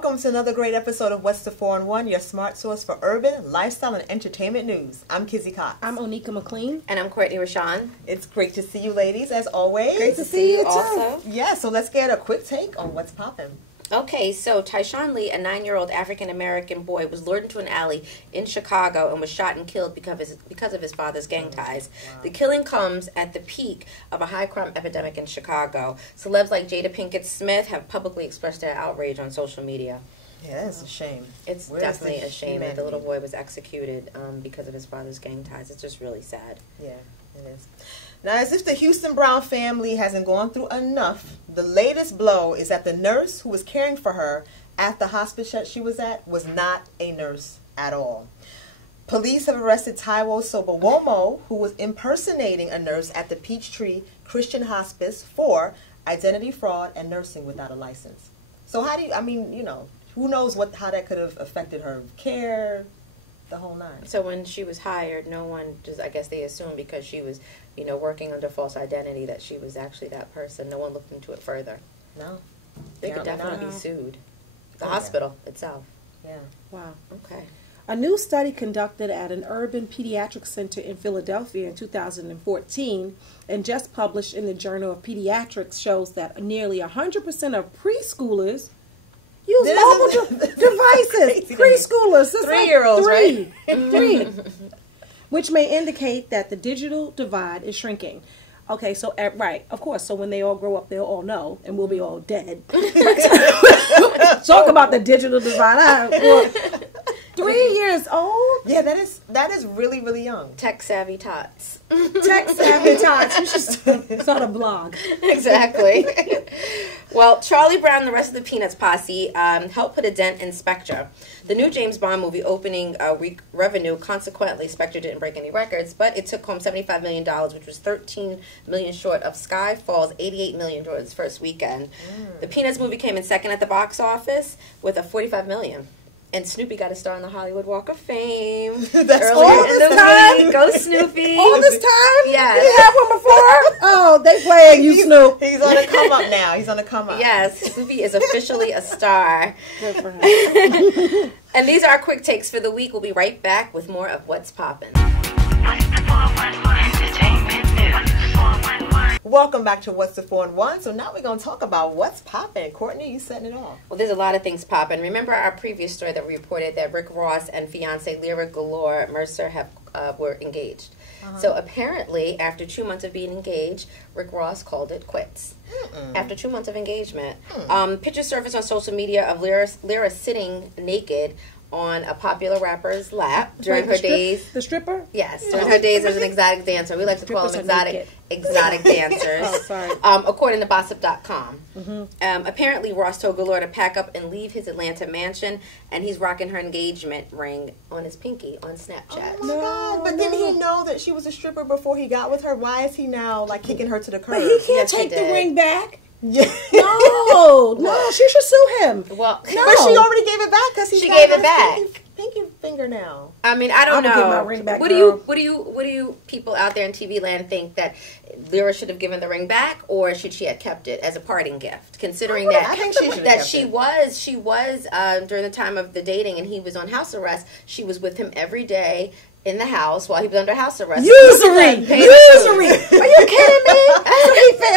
welcome to another great episode of What's the 4-in-1, your smart source for urban, lifestyle, and entertainment news. I'm Kizzy Cox. I'm Onika McLean. And I'm Courtney Rashawn. It's great to see you ladies, as always. Great to see you, too. Also. Yeah, so let's get a quick take on what's poppin'. Okay, so Tyshawn Lee, a 9-year-old African-American boy, was lured into an alley in Chicago and was shot and killed because of his father's gang ties. Wow. The killing comes at the peak of a high-crime epidemic in Chicago. Celebs like Jada Pinkett Smith have publicly expressed their outrage on social media. Yeah, it's a shame. It's definitely a shame that the little boy was executed because of his father's gang ties. It's just really sad. Yeah, it is. Now, as if the Houston Brown family hasn't gone through enough, the latest blow is that the nurse who was caring for her at the hospital she was at was not a nurse at all. Police have arrested Taiwo Sobowomo, who was impersonating a nurse at the Peachtree Christian Hospice for identity fraud and nursing without a license. So how do you, who knows how that could have affected her care, the whole nine. So when she was hired, no one I guess they assumed because she was, working under false identity that she was actually that person. No one looked into it further. No. They could definitely be sued. The hospital itself. Yeah. Wow. Okay. A new study conducted at an urban pediatric center in Philadelphia in 2014 and just published in the Journal of Pediatrics shows that nearly 100% of preschoolers use mobile devices. Preschoolers. 3-year-olds, right? Three. Which may indicate that the digital divide is shrinking. Okay, so, right, of course, so when they all grow up, they'll all know, and we'll be all dead. Talk about the digital divide. 3 years old? Yeah, that is really, really young. Tech-savvy tots. Tech-savvy tots. You should start a blog. Exactly. Well, Charlie Brown and the rest of the Peanuts posse helped put a dent in Spectre. The new James Bond movie opening week revenue, consequently, Spectre didn't break any records, but it took home $75 million, which was $13 million short of Skyfall's $88 million during its first weekend. The Peanuts movie came in second at the box office with a $45 million. And Snoopy got a star on the Hollywood Walk of Fame. That's all this time? Go Snoopy. All this time? Yeah. You had one before? Oh, they playing you, Snoop. He's on a come up now. He's on a come up. Yes, Snoopy is officially a star. Good for him. And these are our quick takes for the week. We'll be right back with more of What's Poppin'. Welcome back to What's the 4-in-1. So now we're going to talk about what's poppin'. Courtney, you setting it off. Well, there's a lot of things poppin'. Remember our previous story that we reported that Rick Ross and fiancée Lyra Galore Mercer were engaged. So apparently, after 2 months of being engaged, Rick Ross called it quits. After 2 months of engagement. Pictures surfaced on social media of Lyra sitting naked on a popular rapper's lap during her days. The stripper? Yes, during her days as an exotic dancer. We like to call them exotic dancers. Oh, sorry. According to Gossip.com. Apparently, Ross told Galore to pack up and leave his Atlanta mansion, and he's rocking her engagement ring on his pinky on Snapchat. Oh, my God. But didn't he know that she was a stripper before he got with her? Why is he now, kicking her to the curb? But he can't take the ring back. Yeah. No, she should sue him. Well, no. But she already gave it back because she gave it back. Pinky finger now. I mean, I don't know. Get my ring back, what do you people out there in TV land think that Lyra should have given the ring back, or should she have kept it as a parting gift? Considering that she was during the time of the dating and he was on house arrest, she was with him every day in the house while he was under house arrest. Usury! Are you kidding me?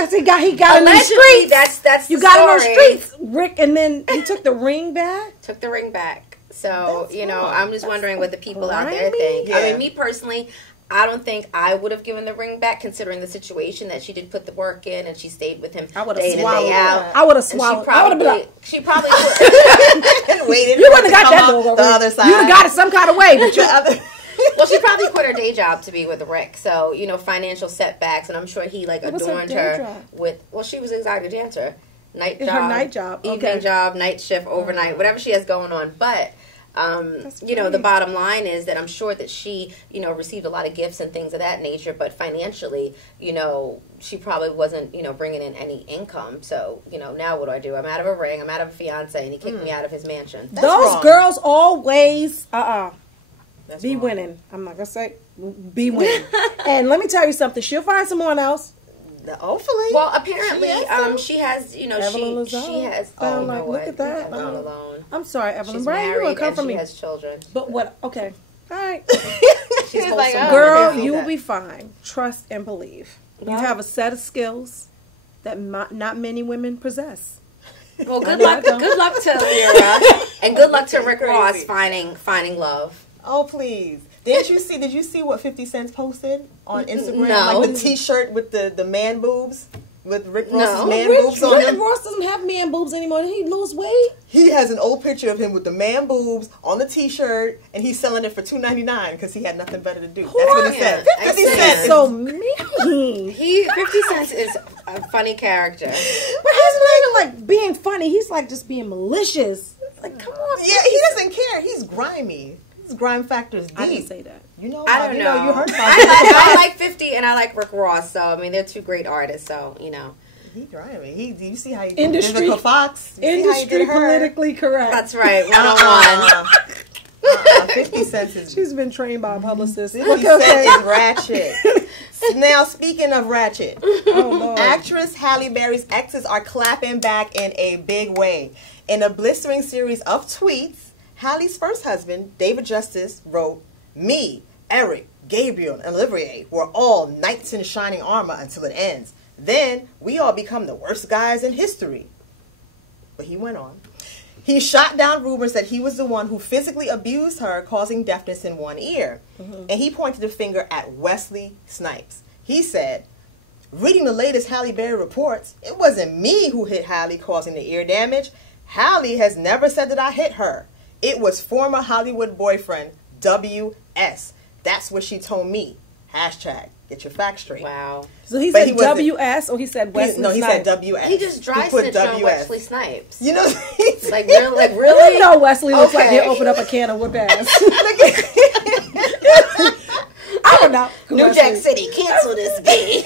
So he got in the streets. That's you the got story. In the streets, Rick, and then he took the ring back? Took the ring back. So, I'm just wondering what the people out there think. Yeah. I mean, me personally, I don't think I would have given the ring back, considering the situation that she did put the work in and she stayed with him day in and day out. I would have swallowed. She probably would. Waited. You wouldn't have got that on the other side. You would have got it some kind of way. But well, she probably quit her day job to be with Rick. So, financial setbacks. And I'm sure he, adorned her with, well, she was an exotic dancer. Her night job. Evening job, night shift, overnight, whatever she has going on. But, the bottom line is that I'm sure that she, received a lot of gifts and things of that nature. But financially, she probably wasn't, bringing in any income. So, now what do? I'm out of a ring. I'm out of a fiance. And he kicked me out of his mansion. Those girls always, be wrong. winning. I'm not going to say be winning. And let me tell you something. She'll find someone else. Hopefully. Well, apparently, she has, she has. Look at that. I'm alone. I'm sorry, Evelyn. She's Brian, you married gonna come and for she me. has children. But what? Okay. All right. She's like, wholesome. oh. Girl, Yeah. you will be fine. Trust and believe. You have a set of skills that not many women possess. Well, good luck. Good luck to Lyra, and good luck to Rick Ross finding love. Oh, please. Did you see what 50 Cent posted on Instagram? No. Like the t-shirt with the man boobs? With Rick Ross's No. man Rick boobs on him? Ross doesn't have man boobs anymore. Did he lose weight? He has an old picture of him with the man boobs on the t-shirt, and he's selling it for $2.99 because he had nothing better to do. That's what he said. Yeah, 50 I Cent. see. So mean. 50 Cent is a funny character. But he's not even like being funny. He's like just being malicious. Like, come on. Yeah, he doesn't care. He's grimy. His grime factor's deep. I didn't say that. You know, I don't know. You heard about I like 50 and I like Rick Ross. So I mean, they're two great artists. So you know, He grimy. You see how he Industry- did Vivica Fox? You see how he Industry did her? politically correct. that's right. 101. 50 Cent is She's been trained by a publicist. 50 Cent is ratchet. Now, speaking of ratchet, Oh, Lord. actress Halle Berry's exes are clapping back in a big way. In a blistering series of tweets, Halle's first husband, David Justice, wrote, "Me, Eric, Gabriel, and Olivier were all knights in shining armor until it ends. Then we all become the worst guys in history." But he went on. He shot down rumors that he was the one who physically abused her, causing deafness in one ear. And he pointed a finger at Wesley Snipes. He said, "Reading the latest Halle Berry reports, it wasn't me who hit Halle, causing the ear damage. Halle has never said that I hit her. It was former Hollywood boyfriend, W.S. That's what she told me. Hashtag, get your facts straight." Wow. So he But said he wasn't- WS or he said Wesley No, he Snipes? said W.S. He just dry put snitched on WS. Wesley Snipes. You know, Like really? You know Wesley looks like Okay. he'll open up a can of whip ass. I don't know. New Jack City, cancel this game.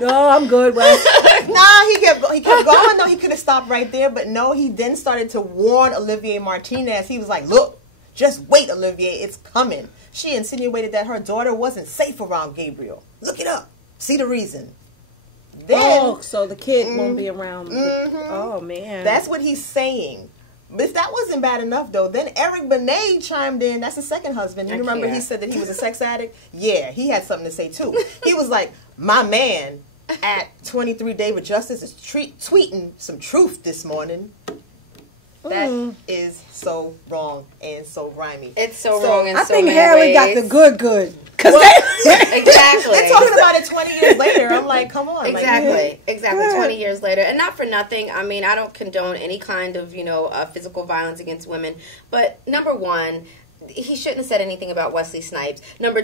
No, I'm good, Wes. Nah, he kept going. No, he could have stopped right there, but no, he then started to warn Olivier Martinez. He was like, "Look, just wait, Olivier, it's coming." She insinuated that her daughter wasn't safe around Gabriel. Look it up. See the reason. Then, Oh, so the kid won't be around. Oh, man. that's what he's saying. But if that wasn't bad enough, though, then Eric Benet chimed in. That's the second husband. You remember he said that he was a sex addict? Yeah, he had something to say, too. He was like, "My man at 23 David Justice is tweeting some truth this morning." That is so wrong and so grimy. It's so wrong in I so think many Haley got ways. the good. Cause Exactly. They're talking about it 20 years later. I'm like, come on. Exactly. Like, Exactly. 20 years later. And not for nothing. I mean, I don't condone any kind of, physical violence against women. But number one, he shouldn't have said anything about Wesley Snipes. Number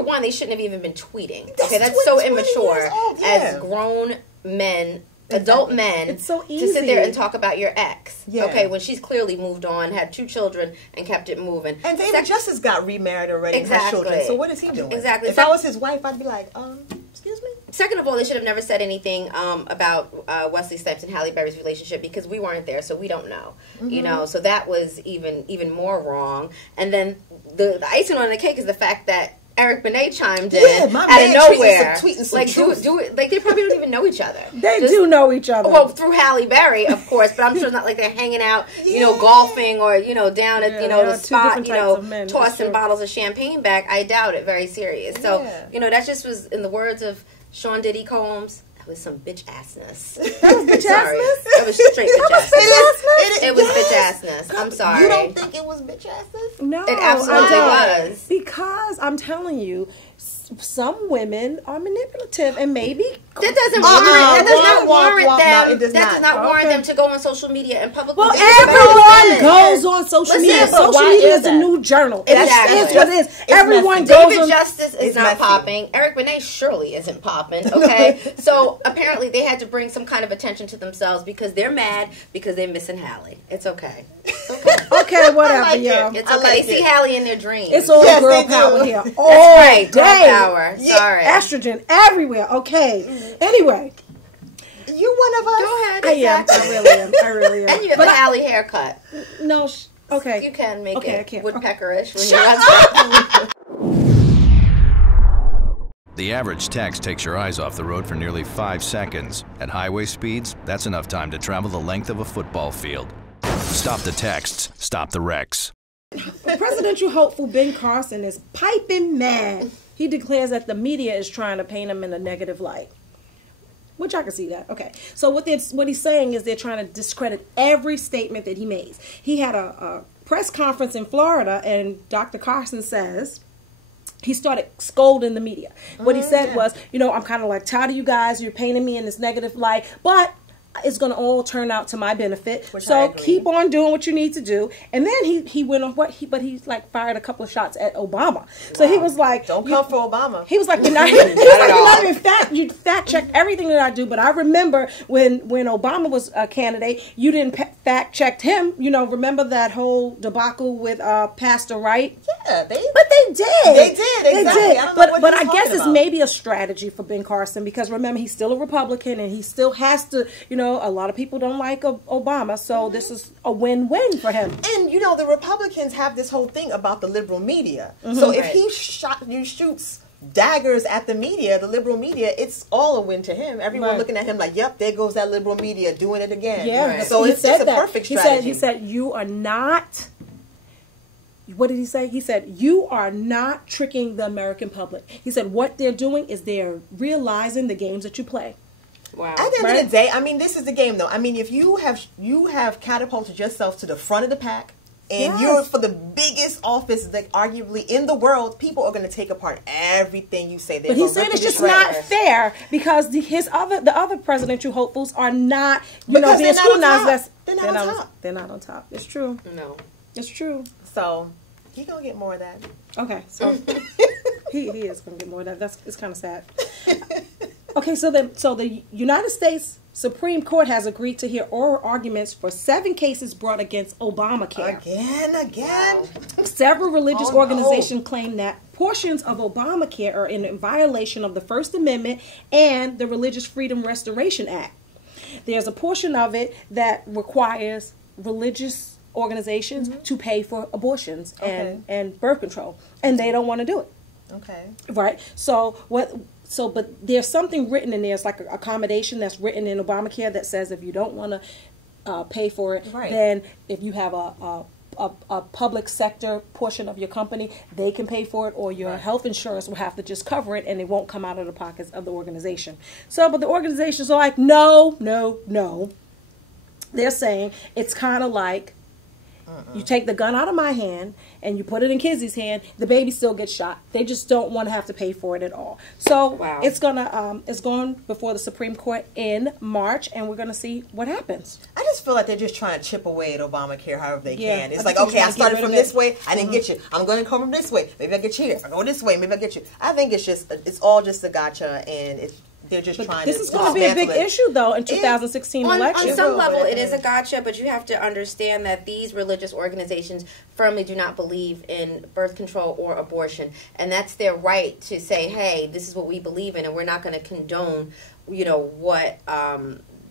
one, they shouldn't have even been tweeting. Okay, that's so 20 immature years old, yeah. as grown men. Adult men It's so to sit there easy. and talk about your ex. Yeah. Okay, when she's clearly moved on, had 2 children, and kept it moving. and David Justice got remarried already and has Exactly. children. So what is he doing? Exactly. If I was his wife, I'd be like, excuse me? Second of all, they should have never said anything about Wesley Snipes and Halle Berry's relationship because we weren't there, so we don't know. So that was even more wrong. And then the icing on the cake is the fact that Eric Benet chimed in Yeah, my out man of nowhere. tweeting some Like truth. do it. Like they probably don't even know each other. They do know each other. Well, through Halle Berry, of course, but I'm sure it's not like they're hanging out, golfing or down at there the are two spot, different types of men, that's tossing true. bottles of champagne back. I doubt it. Very serious. So Yeah. that just was, in the words of Sean Diddy Combs, that was some bitch assness. That was bitch Sorry, assness? that was straight bitch assness. It was yes. bitch assness. I'm sorry. You don't think it was bitch assness? No, It absolutely I don't. was. Because I'm telling you, some women are manipulative and maybe That doesn't warrant. That does not warrant no, them. it does That does not warrant Okay. them to go on social media and publicly. well, dance about everyone women. goes on social Listen, media. but Social why media is is a that? new journal. Exactly. It's what it is. Everyone messy. goes David on. Justice is It's not messy. popping. Eric Benet surely isn't popping. Okay, so apparently they had to bring some kind of attention to themselves because they're mad because they're missing Halle. It's okay. It's okay. Okay, whatever, I like yo. it. It's I okay. like They see it. Halle in their dreams. It's all Yes, girl they do. power here. That's All right. Girl day. power. Sorry. Estrogen everywhere. Okay. Anyway, You one of us? Go ahead. I am. Exactly. I really am. And you have But a Halle haircut. No. Okay. You can make Okay, I it can't. woodpeckerish when Shut you're The average text takes your eyes off the road for nearly 5 seconds. At highway speeds, that's enough time to travel the length of a football field. Stop the texts. Stop the wrecks. Presidential hopeful Ben Carson is piping mad. He declares that the media is trying to paint him in a negative light. Which I can see that. Okay. So what he's saying is they're trying to discredit every statement that he makes. He had a press conference in Florida, and Dr. Carson says he started scolding the media. What he said was, I'm kind of like tired of you guys. You're painting me in this negative light, but it's going to all turn out to my benefit. So keep on doing what you need to do. And then he went on but he like fired a couple of shots at Obama. So he was like, don't come for Obama. He was like, you fact check everything that I do. But I remember when Obama was a candidate, you didn't fact check him. Remember that whole debacle with Pastor Wright? Yeah, but they did. They did, exactly. But I guess it's maybe a strategy for Ben Carson, because remember, he's still a Republican and he still has to, a lot of people don't like Obama, so this is a win-win for him. And, the Republicans have this whole thing about the liberal media. So if he shoots daggers at the media, the liberal media, it's all a win to him. Everyone looking at him like, yep, there goes that liberal media doing it again. Yeah. So it's a perfect strategy. He said, you are not... What did he say? He said, you are not tricking the American public. He said, what they're doing is they're realizing the games that you play. Wow. At the end of the day, this is the game, though. If you have catapulted yourself to the front of the pack, and you're for the biggest office, like arguably in the world, people are going to take apart everything you say. But he's saying it's just not fair, because the other presidential hopefuls are not, being scrutinized. They're not on top. They're not on top. It's true. No, it's true. So he gonna get more of that. Okay, so he is gonna get more of that. It's kind of sad. Okay, so the United States Supreme Court has agreed to hear oral arguments for 7 cases brought against Obamacare. Again. Wow. Several religious organizations claim that portions of Obamacare are in violation of the First Amendment and the Religious Freedom Restoration Act. There's a portion of it that requires religious organizations to pay for abortions and birth control, and they don't want to do it. Okay. Right. But there's something written in there. It's like an accommodation that's written in Obamacare that says if you don't want to pay for it, then if you have a public sector portion of your company, they can pay for it, or your health insurance will have to just cover it, and it won't come out of the pockets of the organization. So, but the organizations are like, no. They're saying it's kind of like, you take the gun out of my hand and you put it in Kizzy's hand, the baby still gets shot. They just don't want to have to pay for it at all. So it's going before the Supreme Court in March, and we're gonna see what happens. I just feel like they're just trying to chip away at Obamacare however they can. It's like, okay, I started from this way, I didn't get you. I'm gonna come from this way. Maybe I get you here. I go this way, maybe I get you. I think it's all just a gotcha, and they're just trying to. This is going to be a big issue, though, in 2016 election. On some level, it is a gotcha, but you have to understand that these religious organizations firmly do not believe in birth control or abortion, and that's their right to say, "Hey, this is what we believe in, and we're not going to condone, what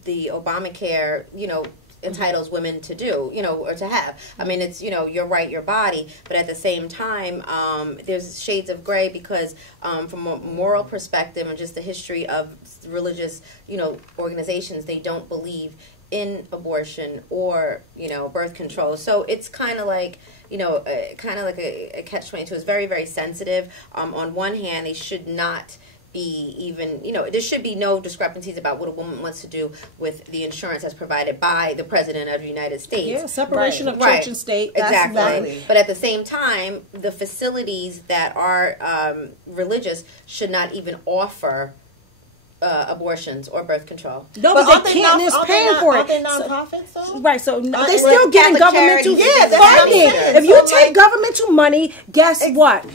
the Obamacare, entitles women to do, or to have." It's, your right, your body, but at the same time, there's shades of gray because from a moral perspective and just the history of religious, organizations, they don't believe in abortion or, birth control. So it's kind of like, a catch-22. It's very, very sensitive. On one hand, they should not be even, there should be no discrepancies about what a woman wants to do with the insurance that's provided by the President of the United States. Yeah, separation of church and state. Exactly. But at the same time, the facilities that are religious should not even offer abortions or birth control. No, but they can't. They're paying for it. Aren't they nonprofits, though? Right, so they still getting governmental funding. If you take governmental money, guess what?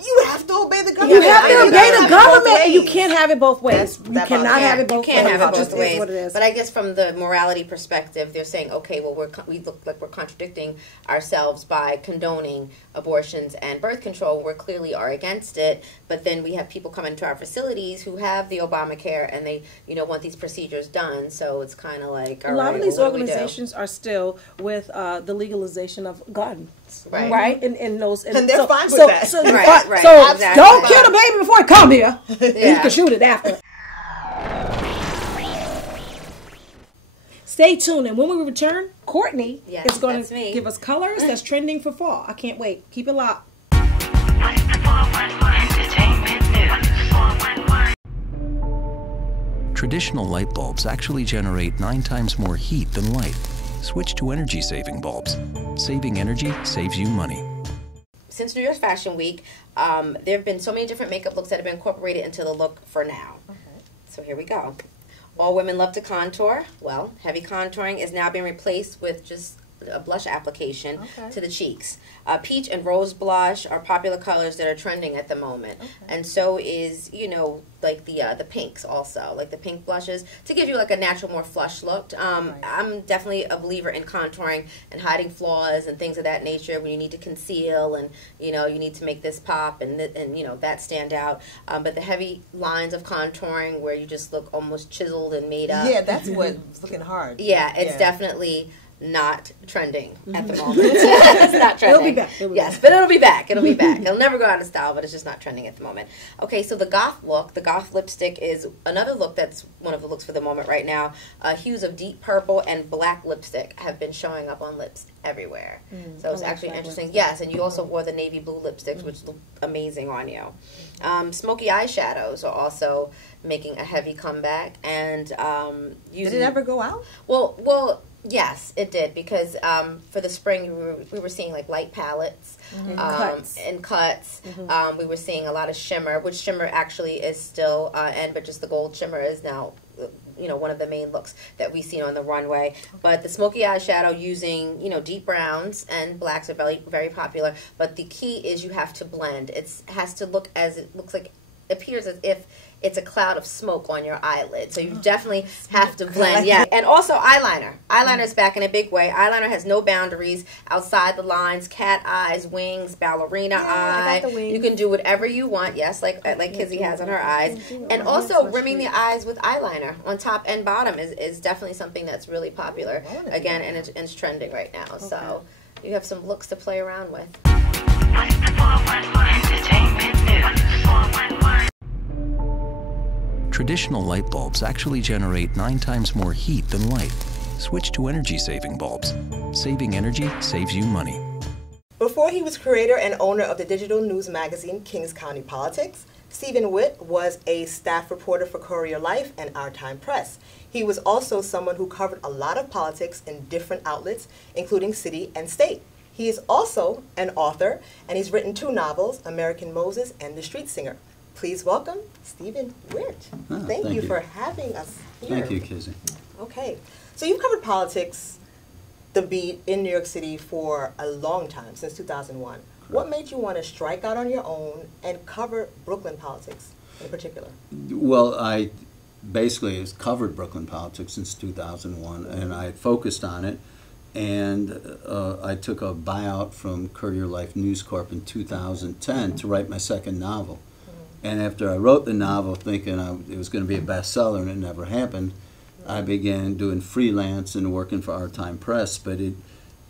You have to obey the government. You have to obey the government, and you can't have it both ways. You cannot have it both ways. You can't have it both ways. What it is. But I guess from the morality perspective, they're saying, okay, well, we look like we're contradicting ourselves by condoning abortions and birth control. We clearly are against it, but then we have people come into our facilities who have the Obamacare, and they, want these procedures done. So it's kind of like, a lot of these organizations are still with the legalization of guns. Right, and they're fine with that. So exactly. Don't kill the baby before it come here. You can shoot it after. Stay tuned. And when we return, Courtney Yes, is going that's to me. give us colors that's trending for fall. I can't wait. Keep it locked. What's the 411 entertainment news? 411. Traditional light bulbs actually generate 9 times more heat than light. Switch to energy-saving bulbs. Saving energy saves you money. Since New York's Fashion Week, there have been so many different makeup looks that have been incorporated into the look for now. Okay. So here we go. All women love to contour. Well, heavy contouring is now being replaced with just a blush application to the cheeks. Peach and rose blush are popular colors that are trending at the moment. And so is, you know, like the pinks also, like the pink blushes, to give you like a natural, more flush look. I'm definitely a believer in contouring and hiding flaws and things of that nature when you need to conceal and, you know, you need to make this pop and you know, that stand out. But the heavy lines of contouring where you just look almost chiseled and made up. Yeah, that's what's looking hard. Yeah, it's definitely not trending at the moment. It's not trending. It'll be back. Yes, but it'll be back. It'll be back. It'll never go out of style, but it's just not trending at the moment. Okay, so the goth look, the goth lipstick is another look that's one of the looks for the moment right now. Hues of deep purple and black lipstick have been showing up on lips everywhere. So it's actually interesting. Yes, and you also wore the navy blue lipsticks, which look amazing on you. Smoky eyeshadows are also making a heavy comeback. And Did it ever go out? Well, yes, it did, because for the spring we were seeing like light palettes and cuts. We were seeing a lot of shimmer, which shimmer actually is still but just the gold shimmer is now, you know, one of the main looks that we see on the runway. But the smoky eyeshadow using, you know, deep browns and blacks are very, very popular. But the key is you have to blend. It has to look as it looks like, appears as if it's a cloud of smoke on your eyelid. So you definitely have to blend. Yeah. And also eyeliner. Eyeliner is back in a big way. Eyeliner has no boundaries outside the lines. Cat eyes, wings, ballerina eye. You can do whatever you want. Yes, like Kizzy has on her eyes. And also rimming the eyes with eyeliner on top and bottom is definitely something that's really popular. Again, and it's trending right now. So you have some looks to play around with. What's the 411 entertainment news? 411. Traditional light bulbs actually generate 9 times more heat than light. Switch to energy-saving bulbs. Saving energy saves you money. Before he was creator and owner of the digital news magazine Kings County Politics, Stephen Witt was a staff reporter for Courier Life and Our Time Press. He was also someone who covered a lot of politics in different outlets, including city and state. He is also an author, and he's written 2 novels, American Moses and The Street Singer. Please welcome Stephen Witt. Thank you for having us here. Thank you, Kizzy. Okay. So you've covered politics, the beat in New York City for a long time, since 2001. Correct. What made you want to strike out on your own and cover Brooklyn politics in particular? Well, I basically have covered Brooklyn politics since 2001, and I focused on it. And I took a buyout from Courier Life News Corp in 2010 to write my second novel. And after I wrote the novel thinking it was going to be a bestseller, and it never happened, I began doing freelance and working for Our Time Press, but it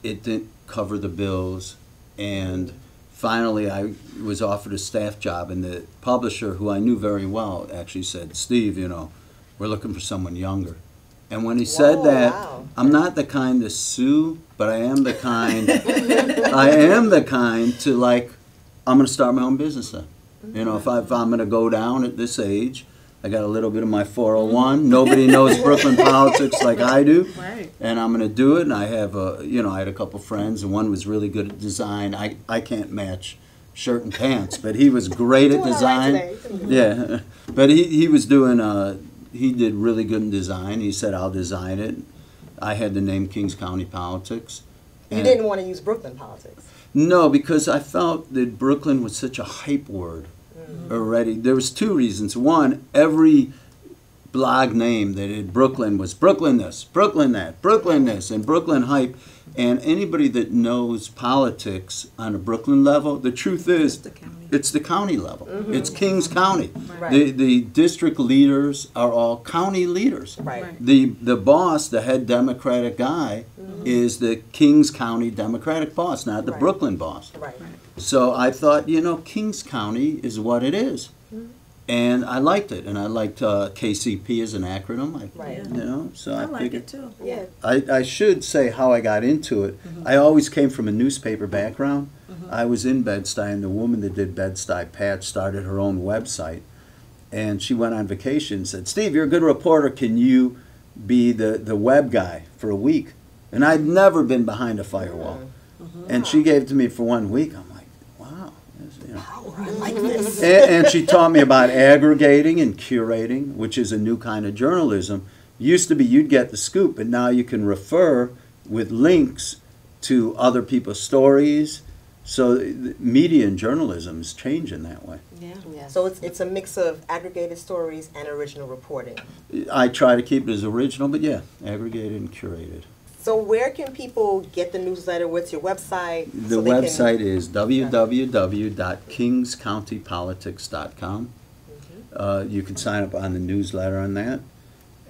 didn't cover the bills. And finally I was offered a staff job, and the publisher, who I knew very well, actually said, "Steve, you know, we're looking for someone younger." And when he said that, I'm not the kind to sue, but I am the kind to, like, I'm going to start my own business then. You know, if I'm going to go down at this age, I got a little bit of my 401. Nobody knows Brooklyn politics like I do. Right. And I'm going to do it. And I have, you know, I had a couple friends, and one was really good at design. I can't match shirt and pants, but he was great at design. Yeah. But he was doing, he did really good in design. He said, I'll design it. I had the name Kings County Politics. You didn't want to use Brooklyn politics? No, because I felt that Brooklyn was such a hype word already. There was 2 reasons. One, every blog name that had Brooklyn was Brooklyn this, Brooklyn that, Brooklyn this, and Brooklyn hype. And anybody that knows politics on a Brooklyn level, the truth is, it's the county level. It's Kings County. Right. The district leaders are all county leaders. Right. The boss, the head Democratic guy, is the Kings County Democratic boss, not the Brooklyn boss. Right. So I thought, you know, Kings County is what it is. And I liked it, and I liked KCP as an acronym. Right. You know, so I I like figured. it too. Yeah. I should say how I got into it. I always came from a newspaper background. I was in Bed-Stuy, and the woman that did Bed-Stuy, Pat, started her own website. And she went on vacation and said, Steve, you're a good reporter. Can you be the web guy for a week? And I'd never been behind a firewall. And she gave it to me for 1 week. I'm like, wow. You know. I like this. And she taught me about aggregating and curating, which is a new kind of journalism. Used to be you'd get the scoop, and now you can refer with links to other people's stories. So media and journalism is changing that way. Yeah. So it's a mix of aggregated stories and original reporting. I try to keep it as original, but yeah, aggregated and curated. So where can people get the newsletter? What's your website? The So they can- website is www.kingscountypolitics.com. You can sign up on the newsletter on that,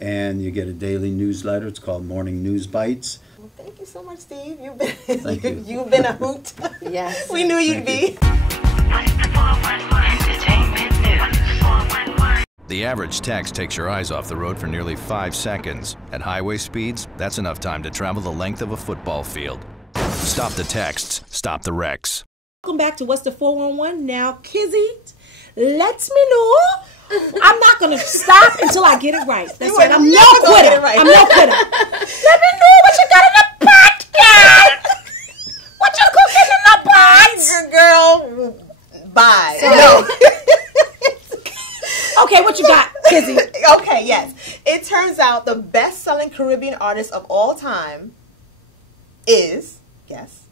and you get a daily newsletter. It's called Morning News Bites. Well, thank you so much, Steve. You've been Thank you. you've been a hoot. Yes. We knew you'd be. What's the 411 entertainment news? 411. The average text takes your eyes off the road for nearly 5 seconds. At highway speeds, that's enough time to travel the length of a football field. Stop the texts, stop the wrecks. Welcome back to What's the 411. Now, Kizzy lets me know I'm not going to stop until I get it right. That's You right. are I'm no never gonna quitter. get it right. I'm no quitter. Let me know what you got in the pot, girl. What you cooking in the pot? Girl, bye. Okay, what you got, Kizzy? Okay, yes. It turns out the best-selling Caribbean artist of all time is, guess,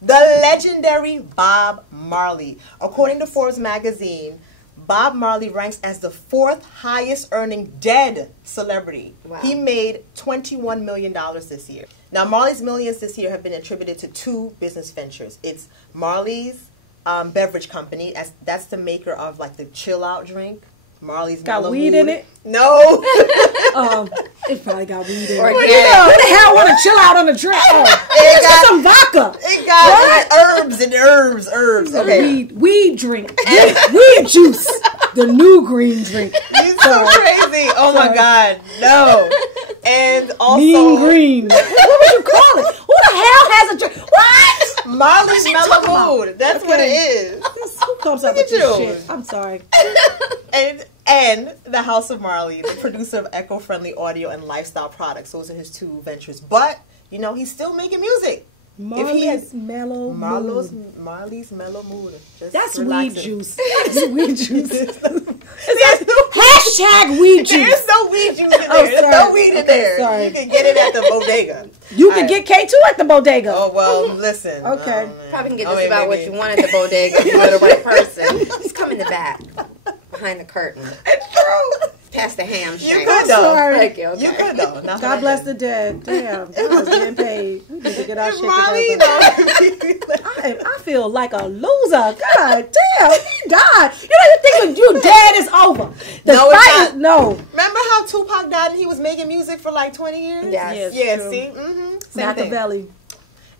the legendary Bob Marley. According to Forbes magazine, Bob Marley ranks as the 4th highest earning dead celebrity. Wow. He made $21 million this year. Now, Marley's millions this year have been attributed to 2 business ventures. It's Marley's beverage company. That's the maker of like the chill out drink. Marley's Got Mellow weed Mood. in it? No. It probably got weed in it. Organic. Who the hell want to chill out on a drink? Oh, It just some vodka. It got herbs. Okay. Weed drink. Weed juice. The new green drink. You're so crazy. Oh my God. No. And also Mean green. What would you call it? Who the hell has a drink? What? Marley's talking Mellow about? Mood. That's what it is. Who comes up Look with at this you. shit? I'm sorry. And the House of Marley, the producer of eco-friendly audio and lifestyle products. Those are his 2 ventures. But, you know, he's still making music. Marley's Mellow Mood. Marley's Mellow Mood. Just That's relaxing. weed juice. That's weed juice. Hashtag weed juice. There's no weed juice in there. Oh, There's sorry. no weed in Okay, there. sorry. You can get it at the bodega. You All can right. get K2 at the bodega. Oh, well, listen. Okay. man. Probably can get Oh, just wait, about wait, what you wait. want at the bodega if you're the right person. Just come in the back, behind the curtain, It's true. past the ham You shank. could though. sorry. Thank you. Okay. You could though. Not God that bless I the dead. Damn. God was getting paid. We need to get our did. shit Marley, together. though. I feel like a loser. God damn. He died. You know, you think when you dead is over. The No, it's fight not. is no. Remember how Tupac died and he was making music for like 20 years? Yes. Yeah, true. see? Mm-hmm. Same thing. Machiavelli.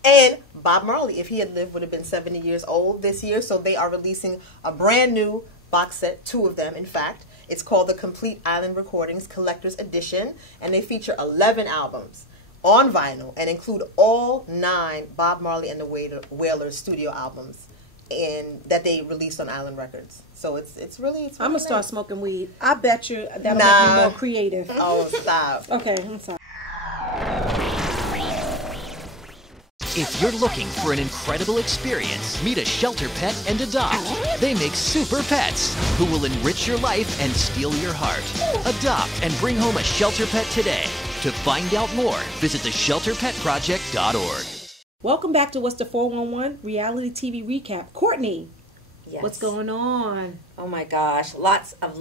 And Bob Marley, if he had lived, would have been 70 years old this year. So they are releasing a brand new box set, 2 of them, in fact. It's called the Complete Island Recordings Collector's Edition, and they feature 11 albums on vinyl and include all 9 Bob Marley and the Wailers studio albums and that they released on Island Records. So it's really I'm going to start nice. smoking weed. I bet you that'll Nah. make me more creative. Oh, stop. Okay, I'm sorry. If you're looking for an incredible experience, meet a shelter pet and adopt. They make super pets who will enrich your life and steal your heart. Adopt and bring home a shelter pet today. To find out more, visit theshelterpetproject.org. Welcome back to What's the 411 Reality TV Recap. Courtney, Yes. what's going on? Oh my gosh, lots and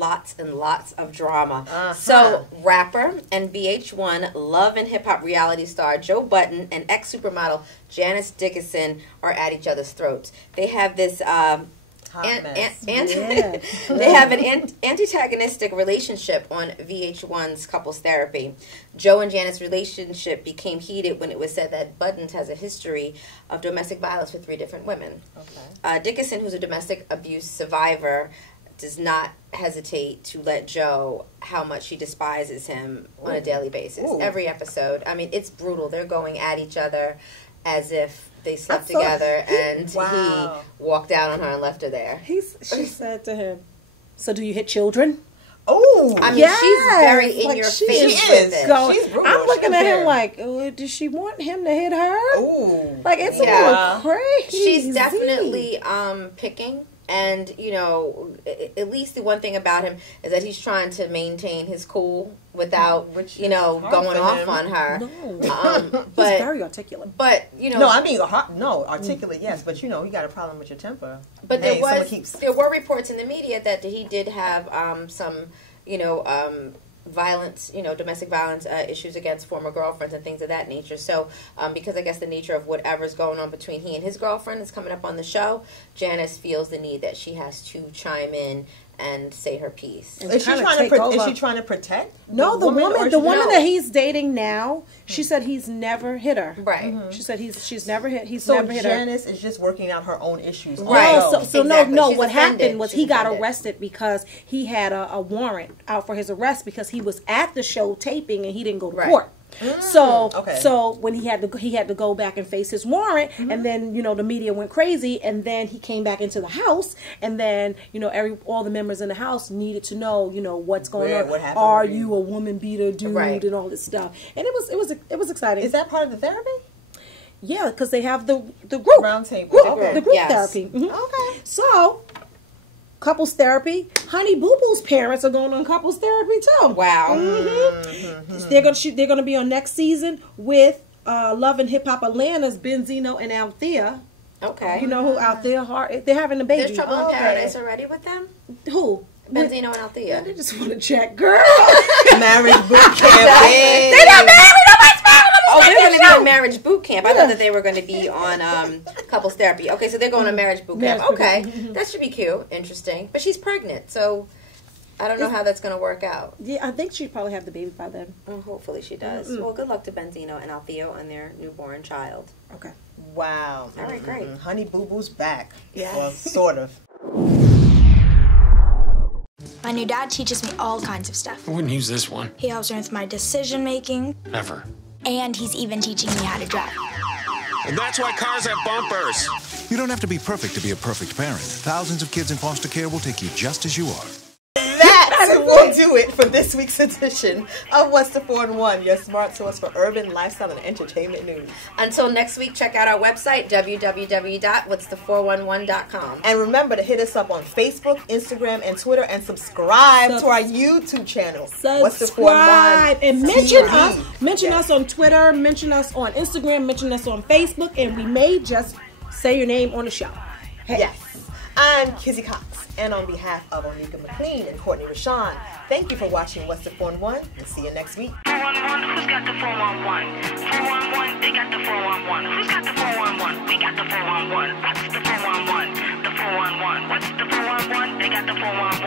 lots of drama. Uh-huh. So, rapper and VH1 Love and Hip Hop reality star Joe Budden and ex-supermodel Janice Dickinson are at each other's throats. They have this mess. Yeah. they have an antagonistic relationship on VH1's Couples Therapy. Joe and Janet's relationship became heated when it was said that Budden has a history of domestic violence with 3 different women. Okay. Dickinson, who's a domestic abuse survivor, does not hesitate to let Joe how much she despises him on a daily basis. Ooh. Every episode. I mean, it's brutal. They're going at each other as if they slept together, and Wow. he walked out on her and left her there. She said to him, "So do you hit children?" Oh, I mean, Yes. she's very in Like, your she face is. with it. Going, She's brutal. I'm looking She at him don't like, oh, does she want him to hit her? Ooh. Like, it's a Yeah. little crazy. She's definitely picking, and you know, at least the one thing about him is that he's trying to maintain his cool without, Which you know, is hard going for off him. on her. No. But He's very articulate. but you know, No, I mean, articulate, yes, but you know, you got a problem with your temper. but Hey, there were reports in the media that he did have some, you know, violence, you know, domestic violence issues against former girlfriends and things of that nature. So, because I guess the nature of whatever's going on between he and his girlfriend is coming up on the show, Janice feels the need that she has to chime in and say her piece. Is she Kinda trying take to? over. Is she trying to protect? No, the or woman she- that he's dating now, she said he's never hit her. Right. She said she's never hit. He's So never hit her. Janice is just working out her own issues. Right. No, so Exactly. no. She's What offended. happened was She's he got offended. arrested because he had a warrant out for his arrest because he was at the show taping and he didn't go to Right. court. So okay. so when he had to go back and face his warrant, and then you know the media went crazy, and then he came back into the house, and then you know all the members in the house needed to know you know what's going on. What happened Are with you a woman beater dude Right. and all this stuff? And it was exciting. Is that part of the therapy? Yeah, because they have the group Round table. group, Okay. the group Yes. therapy. Mhm. Okay. So, couples therapy. Honey Boo Boo's parents are going on couples therapy too. Wow. They're gonna be on next season with Love and Hip Hop Atlanta's Benzino and Althea. Okay. You know who Althea Hart? They're having a baby. There's trouble in Okay. paradise already with them? Who? Benzino and Althea. They just want to check, girl. Marriage boot camp. Hey. They not married. Nobody's married. Oh, they're going to be on marriage boot camp. I thought that they were going to be on couples therapy. Okay, so they're going to marriage boot camp. Marriage boot Okay, camp. that should be cute, interesting. But she's pregnant, so I don't know how that's going to work out. Yeah, I think she'd probably have the baby by then. Hopefully she does. Well, good luck to Benzino and Althea and their newborn child. Okay. Wow. All right, great. Honey Boo Boo's back. Yes. Well, sort of. My new dad teaches me all kinds of stuff. I wouldn't use this one. He helps me with my decision making, Ever. and he's even teaching me how to drive. And that's why cars have bumpers. You don't have to be perfect to be a perfect parent. Thousands of kids in foster care will take you just as you are. That will do it for this week's edition of What's the 4-in-1, your smart source for urban, lifestyle, and entertainment news. Until next week, check out our website, www.whatsthe411.com. And remember to hit us up on Facebook, Instagram, and Twitter, and subscribe to our YouTube channel. What's the 4-in-1 and mention TV. mention us on Twitter, mention us on Instagram, mention us on Facebook, and we may just say your name on the show. Hey. Yes. I'm Kizzy Cox, and on behalf of Onika McLean and Courtney Rashawn, thank you for watching What's the 4-in-1, and see you next week. 411, who's got the 411? 411, they got the 411. Who's got the 411? We got the 411. What's the 411? The 411. What's the 411? They got the 411.